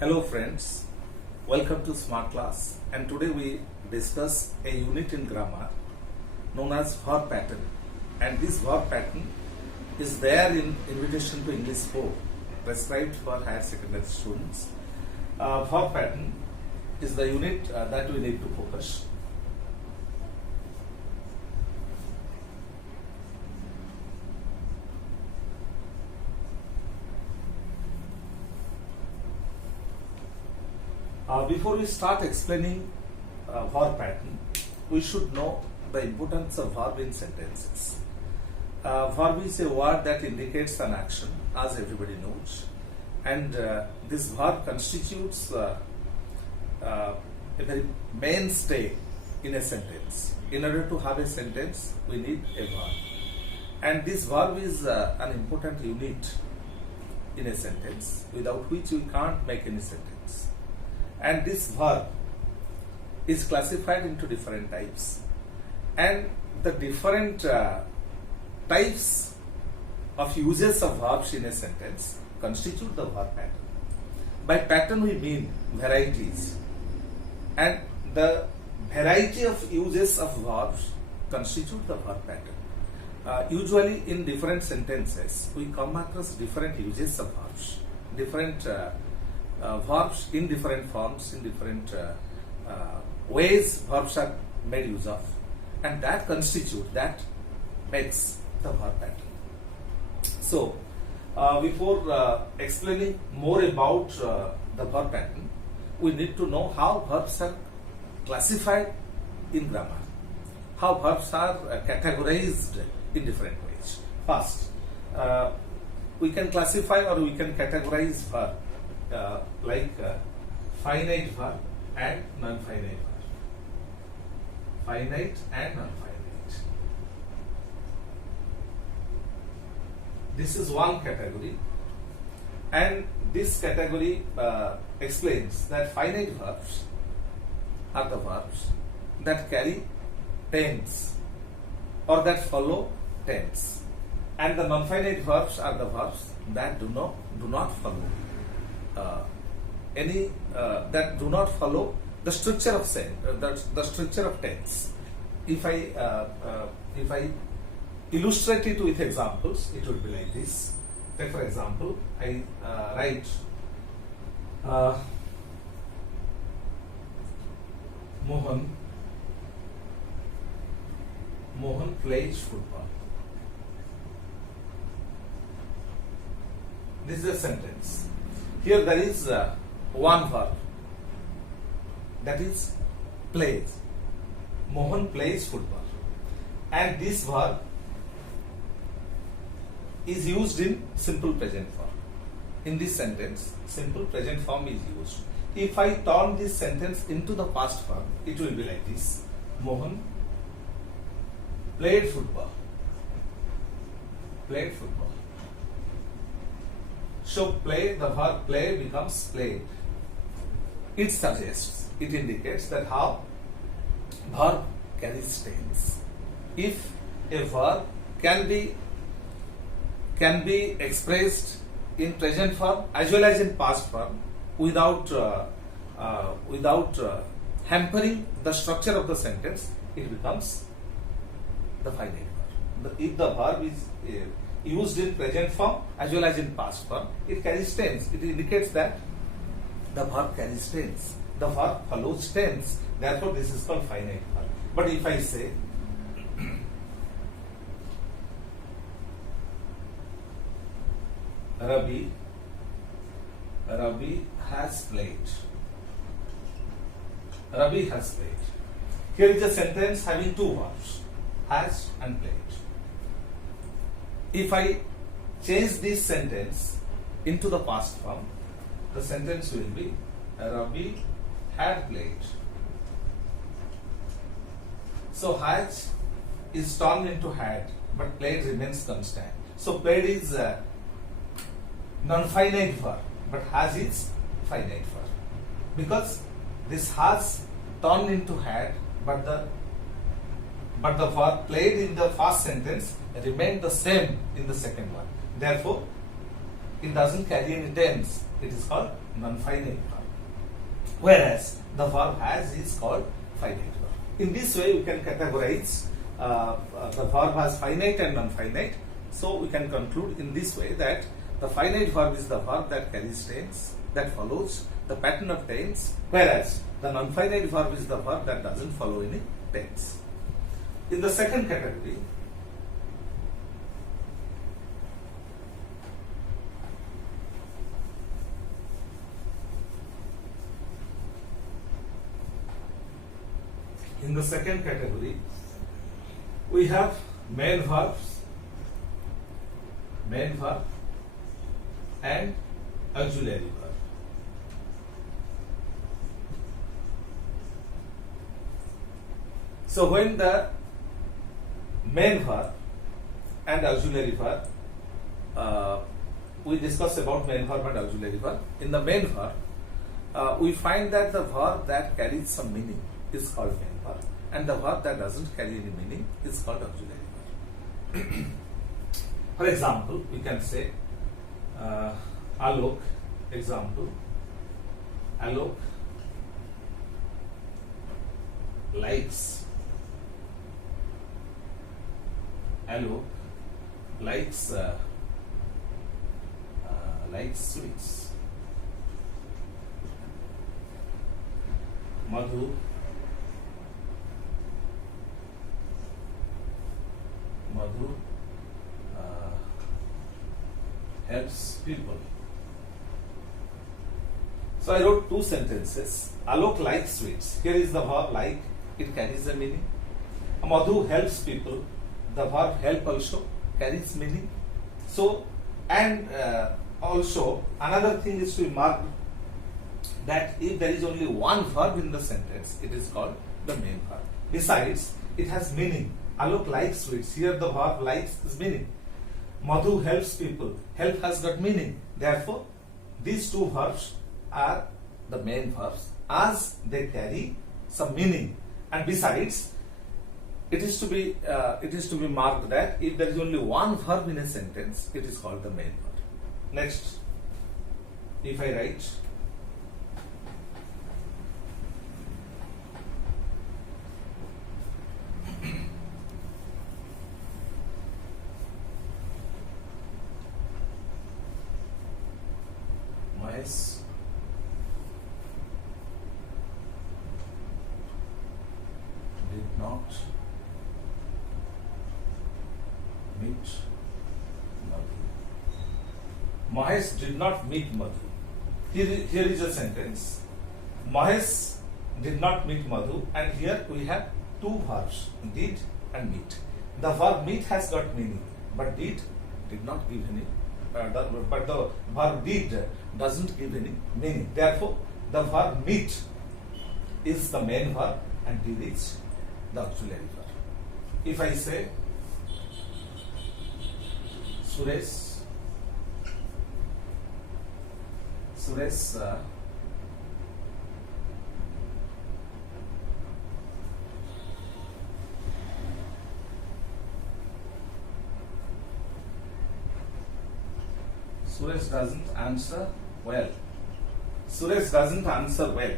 Hello friends, welcome to Smart Class, and today we discuss a unit in grammar known as verb pattern, and this verb pattern is there in Invitation to English 4 prescribed for higher secondary students. Verb pattern is the unit that we need to focus. Before we start explaining verb pattern, we should know the importance of verb in sentences. Verb is a word that indicates an action, as everybody knows, and this verb constitutes a very mainstay in a sentence. In order to have a sentence, we need a verb, and this verb is an important unit in a sentence, without which we can't make any sentence. And this verb is classified into different types, and the different types of uses of verbs in a sentence constitute the verb pattern. By pattern we mean varieties, and the variety of uses of verbs constitute the verb pattern. Usually in different sentences we come across different uses of verbs, different verbs in different forms, in different ways verbs are made use of, and that makes the verb pattern. So before explaining more about the verb pattern, we need to know how verbs are classified in grammar, how verbs are categorized in different ways. First, we can classify or we can categorize verb like finite verb and non-finite verb. Finite and non-finite. This is one category, and this category explains that finite verbs are the verbs that carry tense or that follow tense, and the non-finite verbs are the verbs that do not follow that do not follow the structure of the structure of tense. If I illustrate it with examples, it would be like this. Take for example, I write Mohan plays football. This is a sentence. Here there is one verb, that is plays. Mohan plays football, and this verb is used in simple present form. In this sentence, simple present form is used. If I turn this sentence into the past form, it will be like this: Mohan played football. Played football. So play, the verb play becomes played. It suggests, it indicates that how verb carries tense. If a verb can be expressed in present form as well as in past form without hampering the structure of the sentence, it becomes the finite verb. If the verb is used in present form as well as in past form, it carries tense. It indicates that the verb carries tense. The verb follows tense. Therefore, this is called finite verb. But if I say Ravi has played. Ravi has played. Here is a sentence having two verbs, has and played. If I change this sentence into the past form, the sentence will be Ravi had played. So has is turned into had, but played remains constant. So played is non-finite verb, but has is finite verb. Because this has turned into had, but the verb played in the first sentence remained the same in the second one. Therefore, it doesn't carry any tense. it is called non-finite verb. Whereas the verb has is called finite verb. In this way, we can categorize the verb as finite and non-finite. So we can conclude in this way that the finite verb is the verb that carries tense, that follows the pattern of tense, whereas the non-finite verb is the verb that doesn't follow any tense. In the second category, we have main verb and auxiliary verb. So when the main verb and auxiliary verb, we discuss about main verb and auxiliary verb. In the main verb, we find that the verb that carries some meaning is called main verb, and the verb that doesn't carry any meaning is called auxiliary verb. For example, we can say Alok. Example: Alok likes. Alok likes sweets. Madhu helps people. So I wrote two sentences. Alok likes sweets. Here is the verb like, it carries a meaning. Madhu helps people. The verb help also carries meaning. So, and also another thing is to mark that if there is only one verb in the sentence, it is called the main verb. Besides, it has meaning. Alok likes sweets. Here the verb likes is meaning. Madhu helps people. Help has got meaning. Therefore, these two verbs are the main verbs as they carry some meaning. And besides, it is to be marked that if there is only one verb in a sentence, it is called the main verb. Next, if I write Mahesh did not meet Madhu. Mahesh did not meet Madhu. Here is a sentence. Mahesh did not meet Madhu, and here we have two verbs, did and meet. The verb meet has got meaning, but did not give any. But the verb did doesn't give any meaning. Therefore, the verb meet is the main verb and did is the auxiliary verb. If I say Suresh doesn't answer well. Suresh doesn't answer well.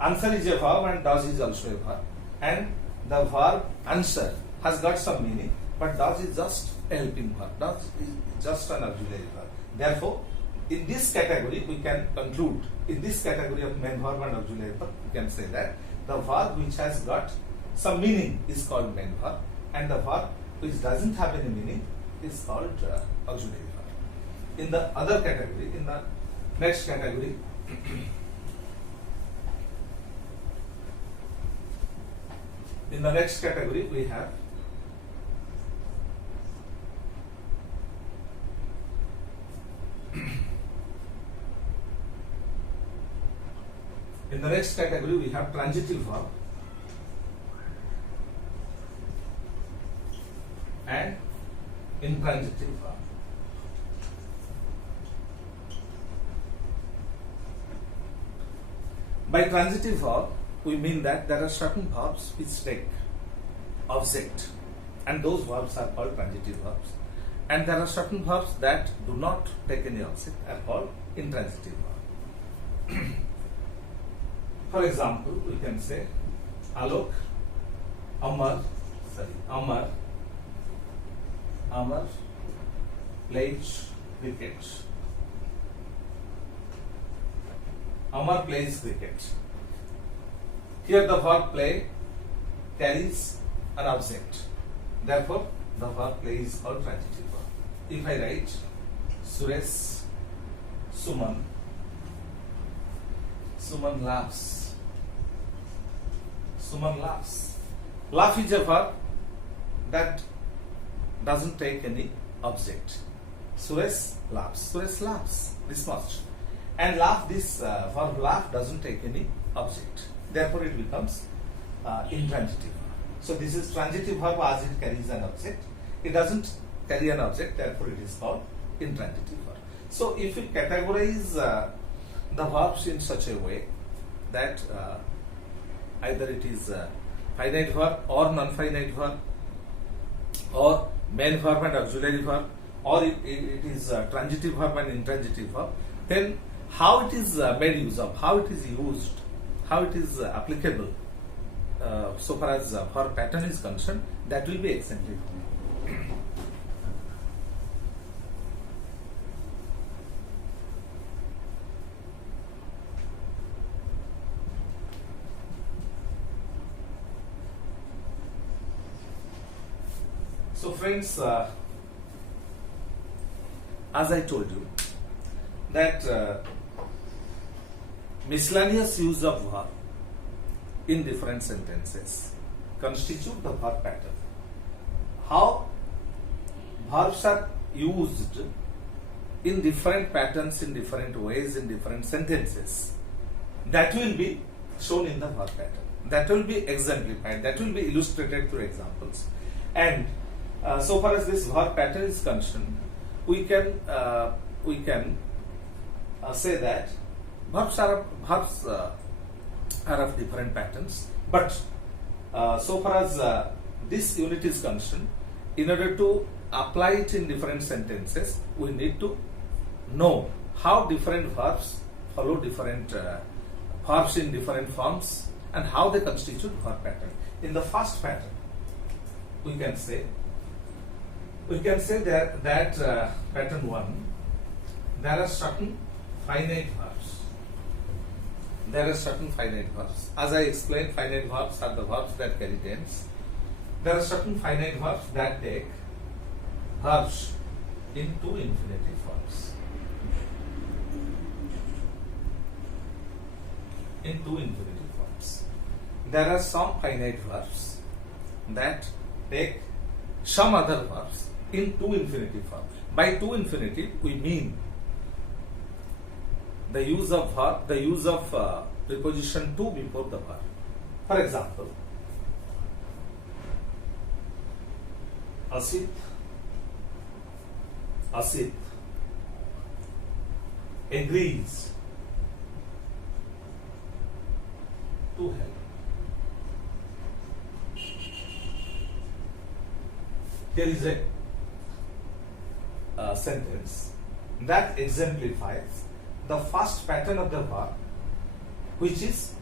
Answer is a verb and does is also a verb. And the verb answer has got some meaning, but does is just a helping verb. Does is just an auxiliary verb. Therefore, in this category, we can conclude, in this category of main verb and auxiliary verb, we can say that the verb which has got some meaning is called main verb, and the verb which doesn't have any meaning is called auxiliary verb. In the other category, in the next category, we have transitive verb and intransitive verb. By transitive verb, we mean that there are certain verbs which take object, and those verbs are called transitive verbs. And there are certain verbs that do not take any object, are called intransitive verbs. For example, we can say Alok, Amar plays cricket. Amar plays cricket. Here the verb play carries an object. Therefore, the verb play is called transitive verb. If I write Suresh, Suman laughs. Suman laughs. Laugh is a verb that doesn't take any object. Suresh laughs. Suresh laughs. This much. And laugh, this verb laugh doesn't take any object. Therefore, it becomes intransitive verb. So, this is transitive verb as it carries an object. It doesn't carry an object, therefore, it is called intransitive verb. So, if we categorize the verbs in such a way that either it is finite verb or non-finite verb, or main verb and auxiliary verb, or it is transitive verb and intransitive verb, then how it is made use of, how it is used, how it is applicable so far as verb pattern is concerned, that will be exemplified. So friends, as I told you that miscellaneous use of verb in different sentences constitute the verb pattern. How verbs are used in different patterns, in different ways, in different sentences, that will be shown in the verb pattern. That will be exemplified, that will be illustrated through examples. And so far as this verb pattern is concerned, we can say that verbs are of different patterns, but so far as this unit is concerned, in order to apply it in different sentences, we need to know how different verbs follow different verbs in different forms and how they constitute verb pattern. In the first pattern, we can say that pattern 1, there are certain finite verbs. There are certain finite verbs. As I explained, finite verbs are the verbs that carry tense. There are certain finite verbs that take verbs into infinitive forms. Into infinitive forms. There are some finite verbs that take some other verbs into infinitive form. By to infinitive, we mean the use of verb, the use of preposition to before the verb. For example, Asit agrees to help. Here is a sentence that exemplifies the first pattern of the verb, which is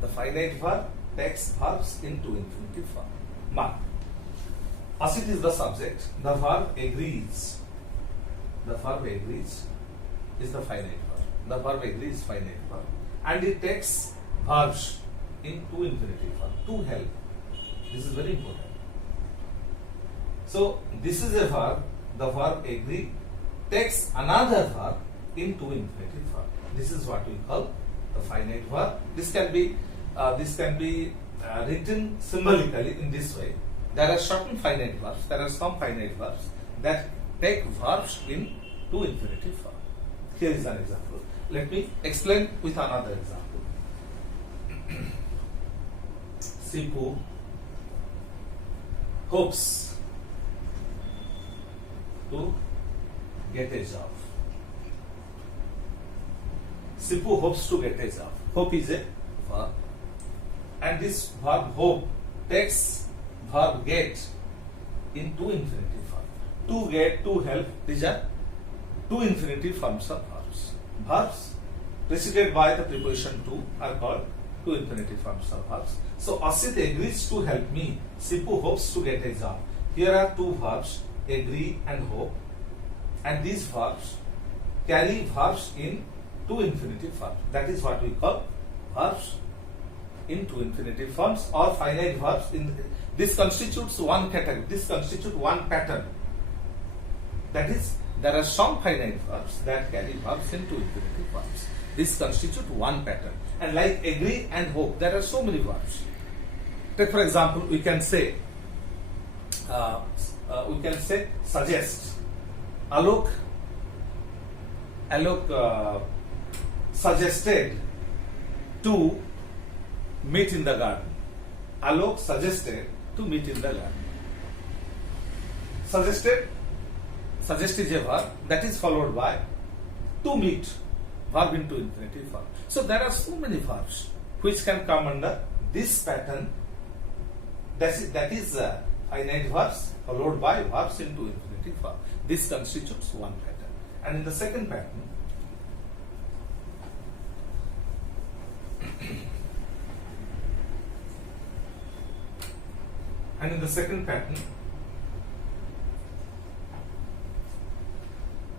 the finite verb takes verbs into infinitive form. Mark. Asit is the subject. The verb agrees. The verb agrees is the finite verb. The verb agrees is finite verb, and it takes verbs into infinitive form. To help. This is very important. So this is a verb. The verb agree takes another verb into infinitive form. This is what we call the finite verb. This can be written symbolically in this way. There are certain finite verbs. There are some finite verbs that take verbs into infinitive form. Here is an example. Let me explain with another example. Sipu hopes to get a job. Sipu hopes to get a job. Hope is a verb, and this verb hope takes verb get into infinitive form. To get, to help, these are two infinitive forms of verbs. Verbs preceded by the preposition to are called to infinitive forms of verbs. So Asit agrees to help me. Sipu hopes to get a job. Here are two verbs, agree and hope, and these verbs carry verbs in two infinitive forms. That is what we call verbs in two infinitive forms or finite verbs. This constitutes one category. This constitutes one pattern. That is, there are some finite verbs that carry verbs in two infinitive forms. This constitutes one pattern. And like agree and hope, there are so many verbs. Take for example, we can say suggest. Alok suggested to meet in the garden. Alok suggested to meet in the garden. Suggest is a verb that is followed by to meet, verb into infinitive form. So there are so many verbs which can come under this pattern. That is finite verbs followed by verbs into infinitive form. This constitutes one pattern. And in the second pattern,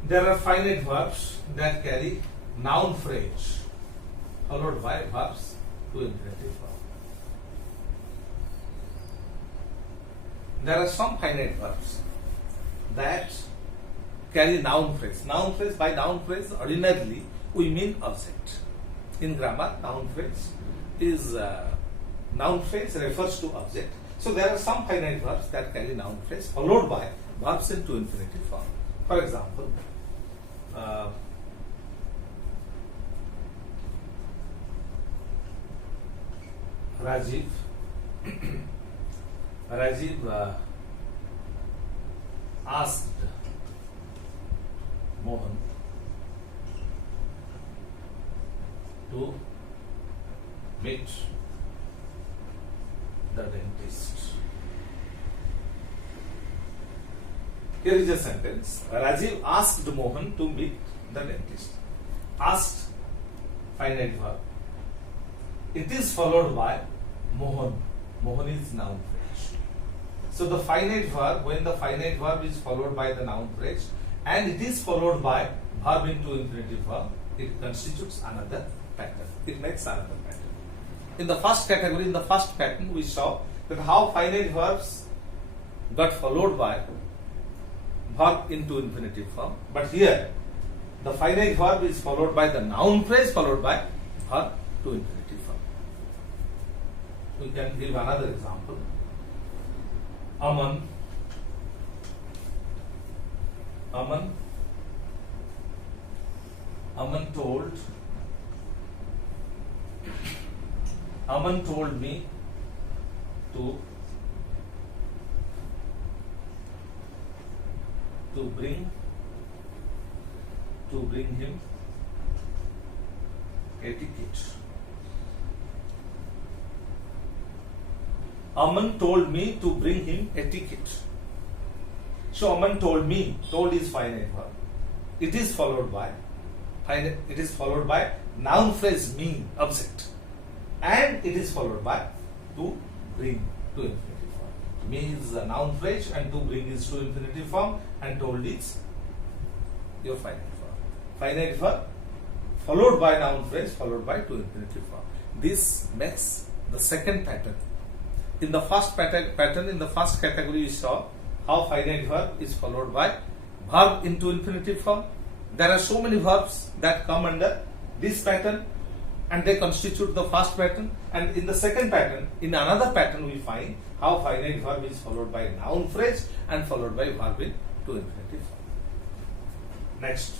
there are finite verbs that carry noun phrase followed by verbs to infinitive form. There are some finite verbs that carry noun phrase. Noun phrase, by noun phrase, ordinarily we mean object. In grammar, noun phrase refers to object. So there are some finite verbs that carry noun phrase followed by verbs into infinitive form. For example, Rajiv asked Mohan to meet the dentist. Here is a sentence. Rajiv asked Mohan to meet the dentist. Asked, finite verb. It is followed by Mohan. Mohan is noun phrase. So the finite verb, when the finite verb is followed by the noun phrase and it is followed by verb into infinitive verb, it constitutes another pattern. It makes another pattern. In the first category, in the first pattern, we saw that how finite verbs got followed by verb into infinitive form. But here, the finite verb is followed by the noun phrase followed by verb to infinitive form. We can give another example. Aman told me to bring him a ticket. Aman told me to bring him a ticket. So Aman told me, told is finite verb. It is followed by noun phrase mean, object, and it is followed by to bring to infinitive form. Me is a noun phrase and to bring is to infinitive form and told is your finite verb. Finite verb followed by noun phrase followed by to infinitive form. This makes the second pattern. In the first pattern, in the first category, we saw how finite verb is followed by verb into infinitive form. There are so many verbs that come under this pattern and they constitute the first pattern. And in the second pattern, in another pattern, we find how finite verb is followed by noun phrase and followed by verb into infinitive form. Next.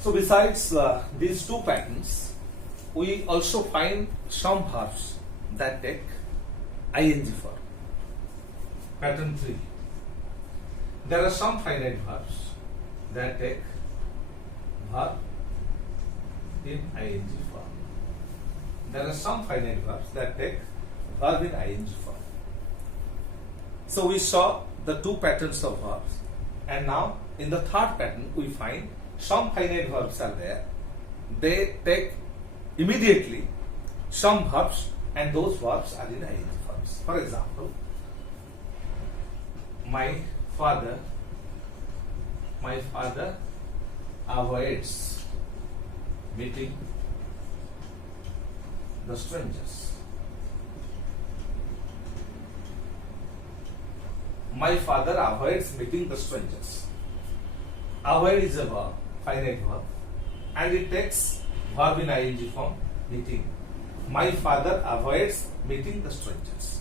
So besides these two patterns, we also find some verbs that take ing form. Pattern 3. There are some finite verbs that take verb in ing form. There are some finite verbs that take verb in ing form. So we saw the two patterns of verbs. And now in the third pattern we find some finite verbs are there. They take immediately some verbs and those verbs are in ing verbs. For example, my father avoids meeting the strangers. My father avoids meeting the strangers. Avoid is a verb, finite verb, and it takes verb in ing form, meeting. My father avoids meeting the strangers.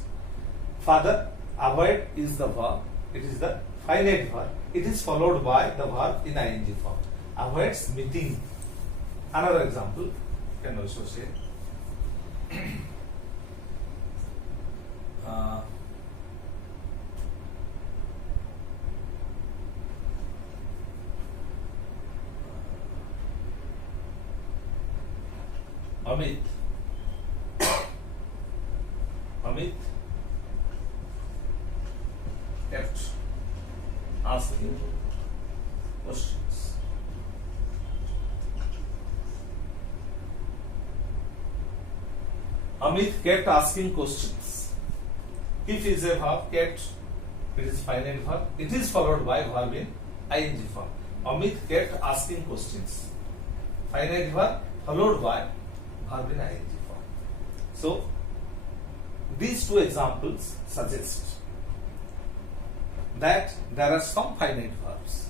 Father, avoid is the verb. It is the finite verb. It is followed by the verb in ing form. Avoids meeting. Another example, you can also say Amit kept asking questions. Amit kept asking questions. If is a verb, kept, it is finite verb. It is followed by verb in ing form. Amit kept asking questions. Finite verb followed by verb in ing form. So these two examples suggest that there are some finite verbs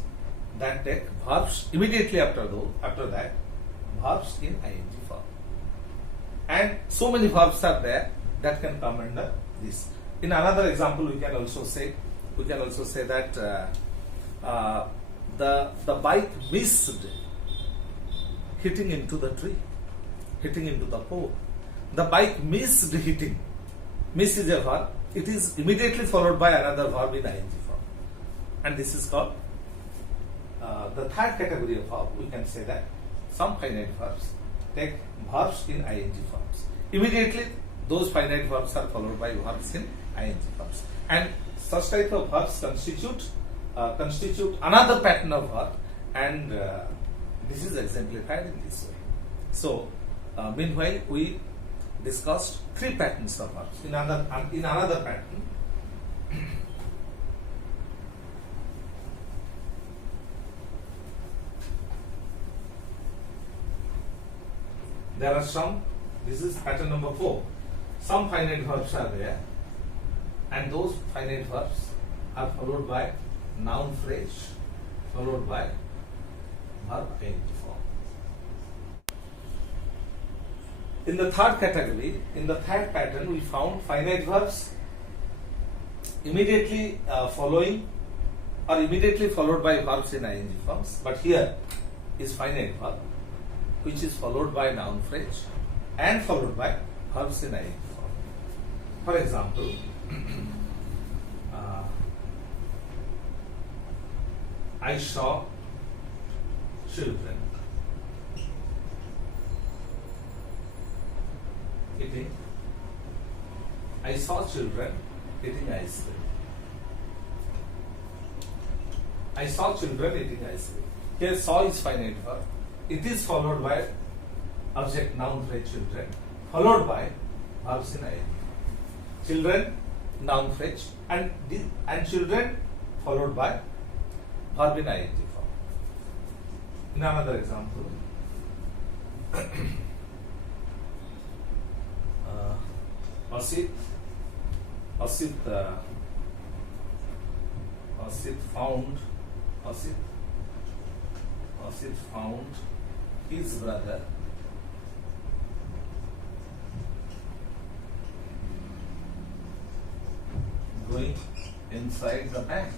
that take verbs immediately after that verbs in ing form. And so many verbs are there that can come under this. In another example, we can also say that the bike missed hitting into the tree, hitting into the pole. The bike missed hitting. Miss is a verb. It is immediately followed by another verb in ing form, and this is called the third category of verb. We can say that some finite verbs take verbs in ing forms. Immediately, those finite verbs are followed by verbs in ing forms, and such type of verbs constitute another pattern of verb, and this is exemplified in this way. So, meanwhile, we discussed three patterns of verbs. In another pattern, there are some. This is pattern number 4. Some finite verbs are there, and those finite verbs are followed by noun phrase, followed by verb ing form. In the third category, in the third pattern, we found finite verbs immediately following or immediately followed by verbs in ing forms. But here is finite verb, which is followed by noun phrase and followed by verbs in ing form. For example, I saw children eating. I saw children eating ice cream. I saw children eating ice cream. Here, saw is finite verb. It is followed by object noun phrase children, followed by verbs in ing. Children, noun phrase, and children followed by verb in ing form. In another example, Asit found his brother going inside the bank.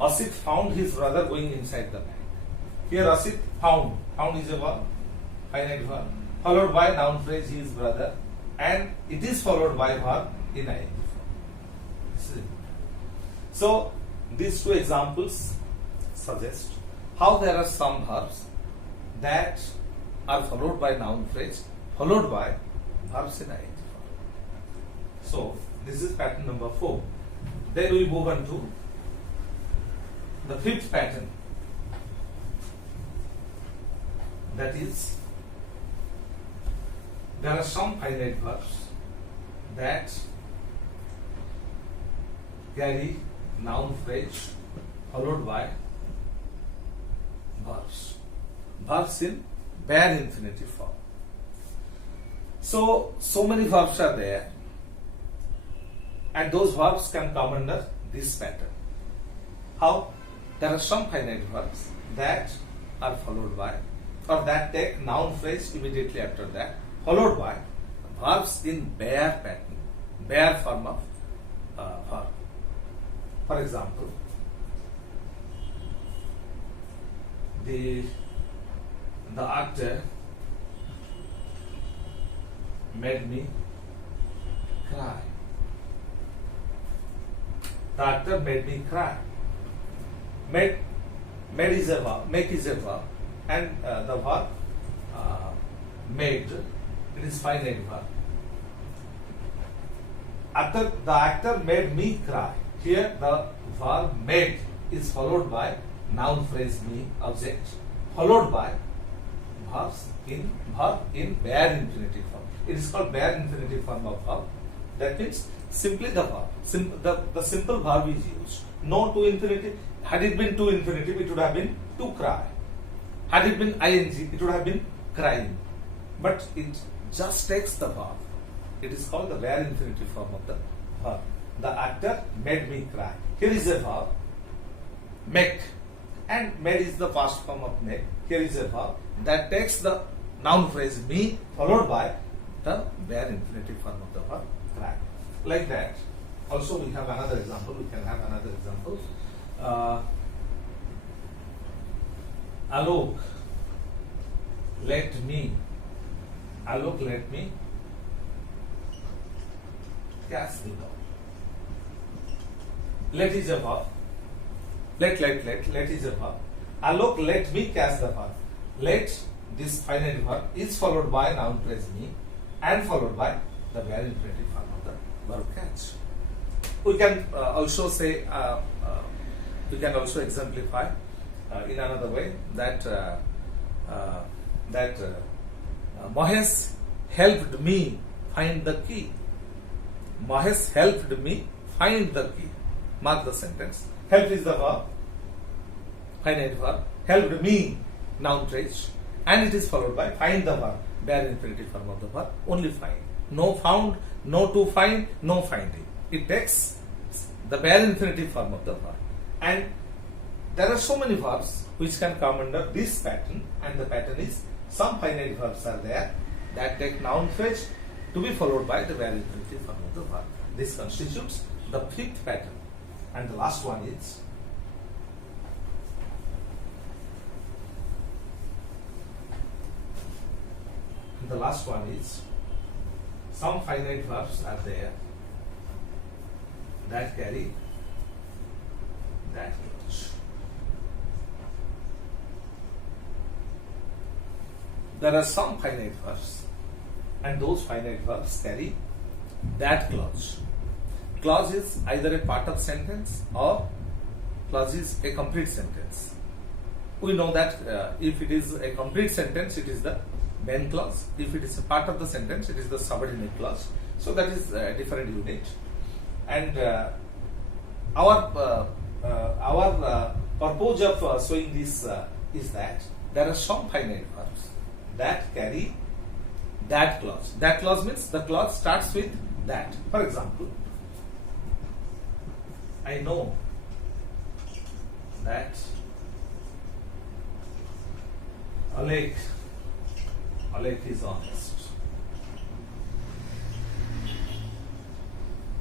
Asit found his brother going inside the bank. Here Asit found is a verb, finite verb, followed by noun phrase his brother, and it is followed by verb in ing form. So these two examples suggest how there are some verbs that are followed by noun phrase, followed by verbs in ing form. So this This is pattern number 4. Then we move on to the 5th pattern. That is, there are some finite verbs that carry noun phrase followed by verbs. Verbs in bare infinitive form. So many verbs are there, and those verbs can come under this pattern. How? There are some finite verbs that are followed by, or that take noun phrase immediately after that, followed by verbs in bare pattern, bare form of verb. For example, the actor made me cry. The actor made me cry. Made is a verb, make is a verb, and the verb made, it is finite verb. After the actor made me cry, here the verb made is followed by noun phrase me, object, followed by verbs in bare infinitive form. It is called bare infinitive form of verb. That means simply the verb. The simple verb is used. No to infinitive. Had it been to infinitive, it would have been to cry. Had it been ing, it would have been crying. But it just takes the verb. It is called the bare infinitive form of the verb. The actor made me cry. Here is a verb, make, and made is the past form of make. Here is a verb that takes the noun phrase me followed by the bare infinitive form of the verb cry. Like that. Also, we have another example. We can have another example. Alok, let me catch the dog. Let is a verb. Let is a verb. Alok, let me catch the verb. Let, this finite verb, is followed by noun phrase me and followed by the bare infinitive form of the verb catch. We can also say, we can also exemplify in another way that Mahesh helped me find the key. Mahesh helped me find the key. Mark the sentence. Help is the verb, finite verb. Helped me, noun phrase, and it is followed by find the verb, bare infinitive form of the verb. Only find. No found, no to find, no finding. It takes the bare infinitive form of the verb. And there are so many verbs which can come under this pattern, and the pattern is some finite verbs are there that take noun phrase to be followed by the bare infinitive form of the verb. This constitutes the 5th pattern. And the last one is some finite verbs are there that carry that clause. There are some finite verbs, and those finite verbs carry that clause. Clause is either a part of sentence or clause is a complete sentence. We know that if it is a complete sentence, it is the main clause. If it is a part of the sentence, it is the subordinate clause. So that is a different unit. And our purpose of showing this is that there are some finite verbs that carry that clause. That clause means the clause starts with that. For example, I know that Alek is honest.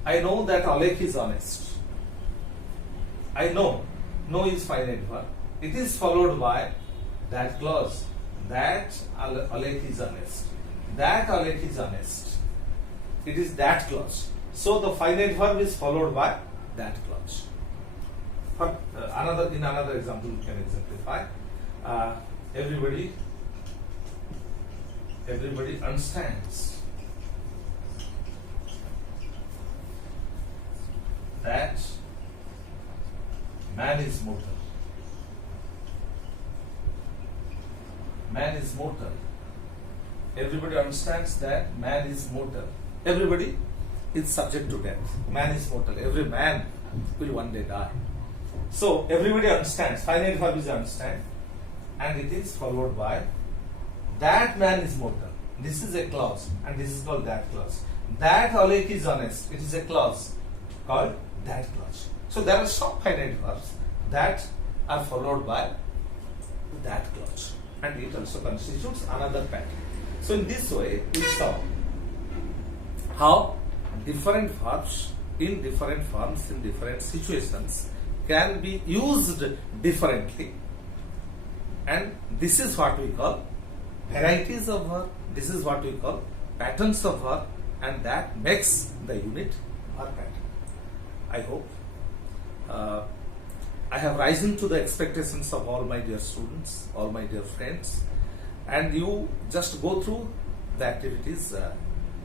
I know that Alek is honest. I know. Know is finite verb. It is followed by that clause. That Alek is honest. That Alek is honest. It is that clause. So the finite verb is followed by that clause. For in another example, we can exemplify. Everybody understands Man is mortal. Man is mortal. Everybody understands that man is mortal. Everybody is subject to death. Man is mortal. Every man will one day die. So everybody understands. Finite verb is understand, and it is followed by that man is mortal. This is a clause, and this is called that clause. That Alec is honest. It is a clause called that clause. So there are some finite verbs that are followed by that clause, and it also constitutes another pattern. So in this way, we saw how different verbs in different forms in different situations can be used differently, and this is what we call varieties of verb. This is what we call patterns of verb, and that makes the unit verb pattern. I hope I have risen to the expectations of all my dear students, all my dear friends, and you just go through the activities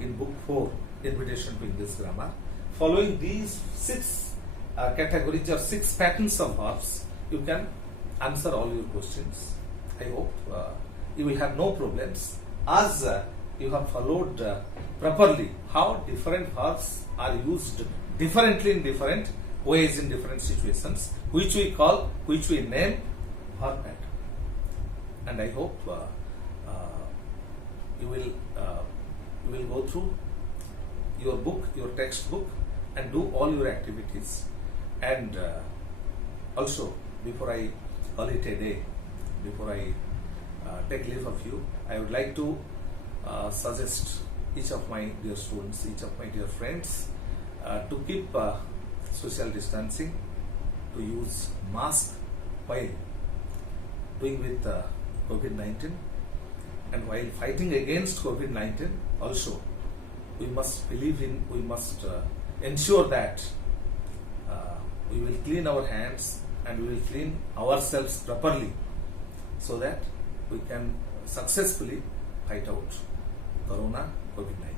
in book 4, Invitation to English Grammar. Following these 6 categories or 6 patterns of verbs, you can answer all your questions. I hope you will have no problems as you have followed properly how different verbs are used differently in different ways in different situations, which we name verb pattern. And I hope you will go through your book, your textbook, and do all your activities. And also, before I call it a day, before I take leave of you, I would like to suggest each of my dear students, each of my dear friends to keep social distancing, to use mask while doing with COVID-19, and while fighting against COVID-19 also we must ensure that we will clean our hands and we will clean ourselves properly so that we can successfully fight out Corona, COVID-19.